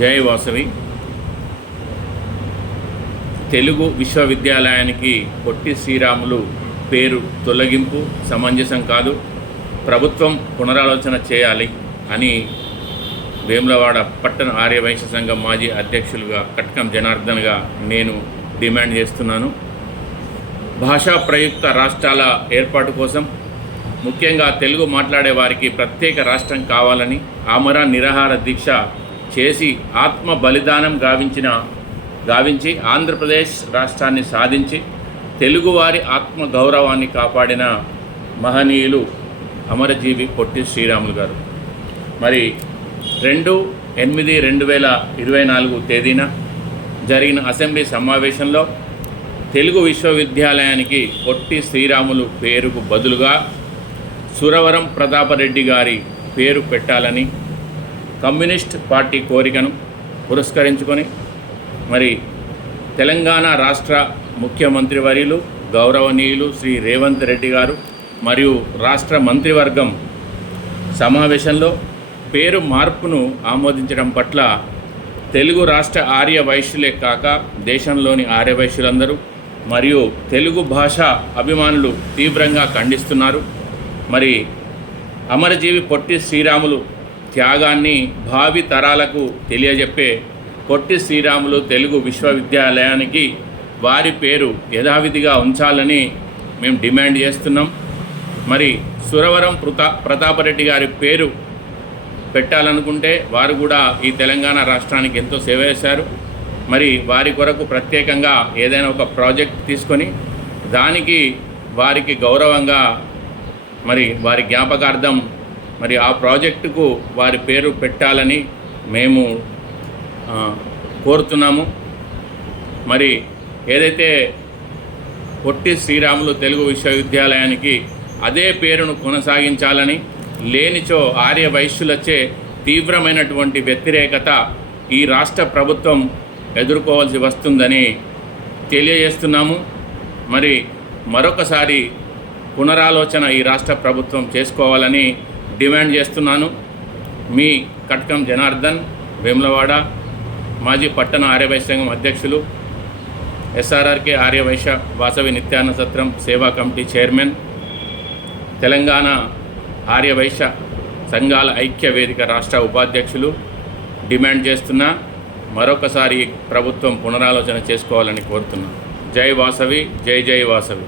జై వాసవి తెలుగు విశ్వవిద్యాలయానికి పొట్టి శ్రీరాములు పేరు తొలగింపు సమంజసం కాదు ప్రభుత్వం పునరాలోచన చేయాలి అని వేములవాడ పట్టణ ఆర్యవైశ్య సంఘం మాజీ అధ్యక్షులుగా కట్కం జనార్దన్గా నేను డిమాండ్ చేస్తున్నాను. భాషా ప్రయుక్త రాష్ట్రాల ఏర్పాటు కోసం ముఖ్యంగా తెలుగు మాట్లాడే వారికి ప్రత్యేక రాష్ట్రం కావాలని ఆమర నిరాహార దీక్ష చేసి ఆత్మ బలిదానం గావించిన గావించి ఆంధ్రప్రదేశ్ రాష్ట్రాన్ని సాధించి తెలుగువారి ఆత్మ గౌరవాన్ని కాపాడిన మహనీయులు అమరజీవి పొట్టి శ్రీరాములు గారు. మరి రెండు ఎనిమిది రెండు వేల ఇరవై నాలుగు తేదీన జరిగిన అసెంబ్లీ సమావేశంలో తెలుగు విశ్వవిద్యాలయానికి పొట్టి శ్రీరాములు పేరుకు బదులుగా సురవరం ప్రతాపరెడ్డి గారి పేరు పెట్టాలని కమ్యూనిస్ట్ పార్టీ కోరికను పురస్కరించుకొని మరి తెలంగాణ రాష్ట్ర ముఖ్యమంత్రి వర్యులు గౌరవనీయులు శ్రీ రేవంత్ రెడ్డి గారు మరియు రాష్ట్ర మంత్రివర్గం సమావేశంలో పేరు మార్పును ఆమోదించడం పట్ల తెలుగు రాష్ట్ర ఆర్య వైశ్యులే కాక దేశంలోని ఆర్య వైశ్యులందరూ మరియు తెలుగు భాష అభిమానులు తీవ్రంగా ఖండిస్తున్నారు. మరి అమరజీవి పొట్టి శ్రీరాములు త్యాగాన్ని భావి తరాలకు తెలియజెప్పే పొట్టి శ్రీరాములు తెలుగు విశ్వవిద్యాలయానికి వారి పేరు యథావిధిగా ఉంచాలని మేము డిమాండ్ చేస్తున్నాం. మరి సురవరం ప్రతా ప్రతాపరెడ్డి గారి పేరు పెట్టాలనుకుంటే వారు కూడా ఈ తెలంగాణ రాష్ట్రానికి ఎంతో సేవ చేశారు. మరి వారి కొరకు ప్రత్యేకంగా ఏదైనా ఒక ప్రాజెక్ట్ తీసుకొని దానికి వారికి గౌరవంగా మరి వారి జ్ఞాపకార్థం మరి ఆ ప్రాజెక్టుకు వారి పేరు పెట్టాలని మేము కోరుతున్నాము. మరి ఏదైతే పొట్టి శ్రీరాములు తెలుగు విశ్వవిద్యాలయానికి అదే పేరును కొనసాగించాలని లేనిచో ఆర్య వైశ్యులచే తీవ్రమైనటువంటి వ్యతిరేకత ఈ రాష్ట్ర ప్రభుత్వం ఎదుర్కోవాల్సి వస్తుందని తెలియజేస్తున్నాము. మరి మరొకసారి పునరాలోచన ఈ రాష్ట్ర ప్రభుత్వం చేసుకోవాలని డిమాండ్ చేస్తున్నాను. మీ కట్కం జనార్దన్ వేములవాడ మాజీ పట్టణ ఆర్యవైశ్య సంఘం అధ్యక్షులు ఎస్ఆర్ఆర్కే ఆర్యవైశ్య వాసవి నిత్యాన సత్రం సేవా కమిటీ చైర్మన్ తెలంగాణ ఆర్యవైశ్య సంఘాల ఐక్య వేదిక రాష్ట్ర ఉపాధ్యక్షులు డిమాండ్ చేస్తున్నా మరొకసారి ప్రభుత్వం పునరాలోచన చేసుకోవాలని కోరుతున్నాను జై వాసవి జై జై వాసవి.